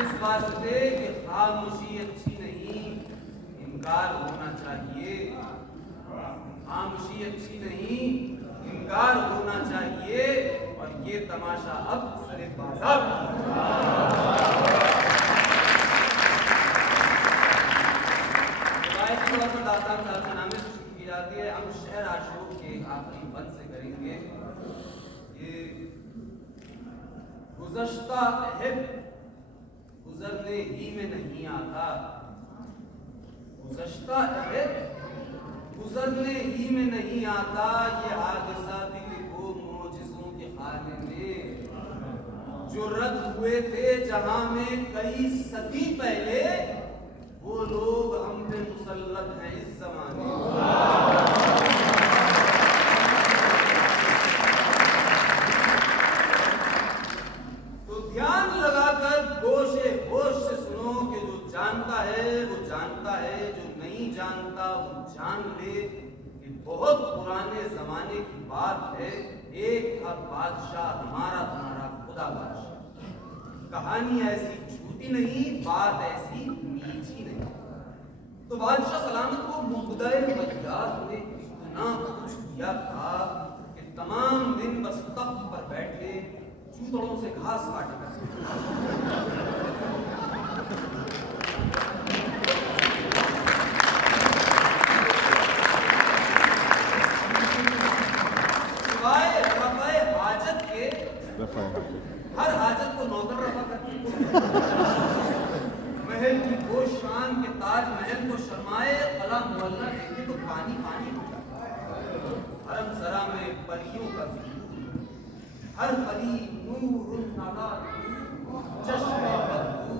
اس واسطے کہ خاموشی اچھی نہیں، انکار ہونا چاہیے. خاموشی اچھی نہیں، انکار ہونا چاہیے. اور یہ تماشا اب سر بازار روایتی طور پر داستان صاحب نامے سے شروع کی جاتی ہے. ہم شہر عاشور کے آخری بند سے کریں گے. یہ گزشتہ عہد گزرنے ہی میں نہیں آتا. گزشتہ عہد گزرنے ہی میں نہیں آتا. یہ حادثہ دل کو معجزوں کے خانے میں جو رد ہوئے تھے جہاں میں کئی صدی پہلے، وہ لوگ ہم پہ مسلط ہیں اس زمانے میں. تو دھیان لگا کر گوش ہوش سے سنو کہ جو جانتا ہے وہ جانتا ہے، جو نہیں جانتا وہ جان لے کہ بہت پرانے زمانے کی بات ہے. ایک تھا بادشاہ ہمارا تمہارا خدا بادشاہ. کہانی ایسی جھوٹی نہیں، بات ایسی میٹھی نہیں. تو بادشاہ سلامت کو مبدع وجداد نے اتنا کچھ کیا تھا کہ تمام دن بس تخت پر بیٹھے چوتڑوں سے گھاس کاٹا کرتے. سوائے رفع حاجت کے ہر حاجت کو نوکر رفع کرتے. محل کی وہ شان کے تاج محل کو شرمائے قلعہ معلّہ دیکھے تو پانی پانی ہو جاتا ہے. حرم سرا میں پریوں کا ذکر، ہر پری نور نالا چشمے بدبو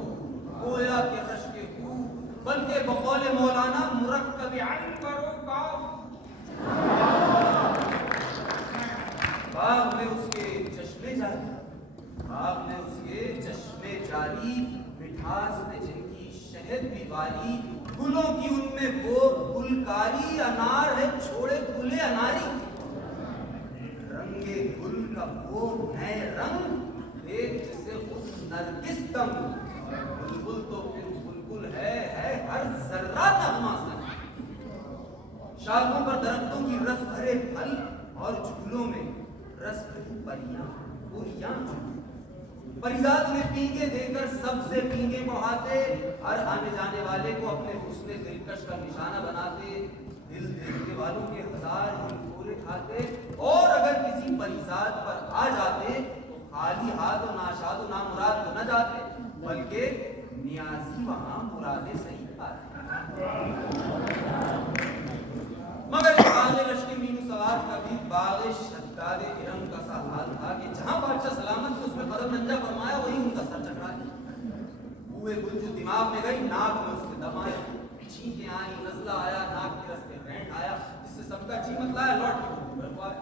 گویا کے رشک خو، بلکہ بقول مولانا مرکب عین کرو کاف. باغ میں اس کے چشمے جاری، باغ میں اس کے چشمے جاری، مٹھاس میں جن کی شہد بھی والی، گلوں کی ان میں وہ گلکاری، انار ہے چھوڑے گلے اناری. رنگے گل کا وہ نئے رنگ دیکھ جسے خود نرگس دم. بلبل تو پھر بلبل ہے ہر ذرہ نغمہ سن. شاخوں پر درختوں کی رس بھرے پھل اور جھولوں میں رس بھری پریاں پوریاں. پریزاد انہیں پینگے دے کر سب سے پینگے بڑھاتے، ہر آنے جانے والے کو اپنے حسن دلکش کا نشانہ بناتے. دل دیکھنے والوں کے ہزار ہی پورے کھاتے، اور اگر کسی پریزاد پر آ جاتے تو خالی ہاتھ و ناشاد و نامراد تو نہ جاتے، بلکہ نیازی وہاں مرادیں صحیح پاتے. مگر باغ رشک مینو سوار کا بھی باغ شداد ارم کا سا حال تھا کہ جہاں بادشاہ سلامت کو اس میں قدم ننجا فرمایا وہی ان کا سر چکرا دیا. بوئے گل جو دماغ میں گئی، ناک میں اس کے دم آیا، چھینکیں آئی، نزلہ آیا، ناک کے رستے رینٹ آیا، جس سے سب کا جی متلایا لوٹ کے گھر کو آیا.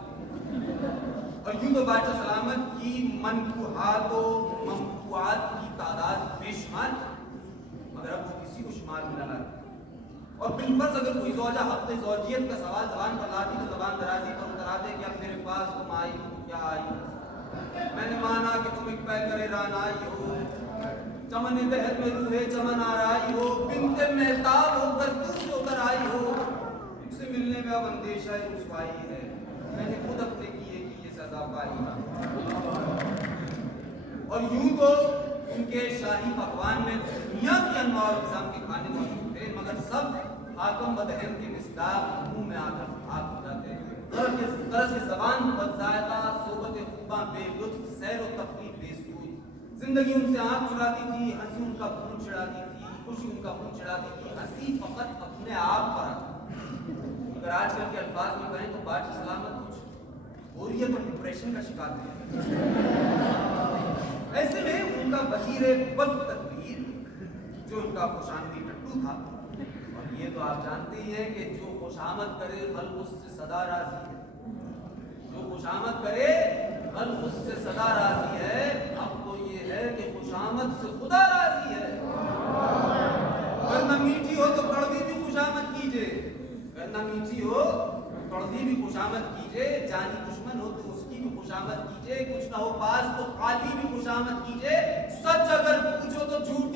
اور یوں تو بادشاہ سلامت کی منفوحات و ممفوعات کی تعداد بے شمار، مگر اب وہ کسی کو شمار میں نہ لاتی. اور بالفرض اگر کوئی زوجہ حق زوجیت کا سوال زبان پر لاتی تو زبان درازی پر اتر آتے کہ اب میرے پاس تم آئی ہو کیا آئی ہو. میں نے مانا کہ تم ایک پہ کرے ران آئی ہو، چمن دہر میں روح چمن آرائی ہو، بنت مہتاب ہو کر تو سے اتر آئی ہو. مجھ سے ملنے میں اب اندیشہ رسوائی ہے، میں نے خود اپنے کیے کی یہ سزا پائی. اور یوں تو ان کے شاہی پکوان میں دنیا کی انواع و اقسام کے کھانے موجود تھے، مگر سب حاکم بدہن کے مصداق منہ میں آ کر خاک ہو جاتے. طرز زبان بدذائقہ، صحبت خوباں بے لطف، سیر و تفریح بے سوئی. زندگی ان سے آنکھ چراتی تھی، ہنسی ان کا خون چڑھاتی تھی، خوشی ان کا خون چڑھاتی تھی. ہنسی فقط اپنے آپ پر آتی. اگر آج کل کے الفاظ میں کہیں تو بادشاہ سلامت کچھ بوریت اور ڈپریشن کا شکار ہے. ایسے میں ان کا وزیر بد تدبیر جو ان کا خوشامدی ٹٹو تھا، اور یہ تو آپ جانتے ہی ہیں کہ جو خوشامد کرے خلق اس سے سدا راضی ہے، جو خوشامد کرے خلق اس سے سدا راضی ہے. اب تو یہ ہے کہ خوشامد سے خدا راضی ہے. ورنہ میٹھی ہو تو کڑوی بھی خوشامد کیجئے، ورنہ میٹھی ہو کڑوی بھی خوشامد کیجئے. جانی دشمن ہو تو اس کی بھی خوشامد کیجئے، کچھ نہ ہو پاس تو خالی بھی خوشامد کیجئے. سچ اگر پوچھو تو جھوٹ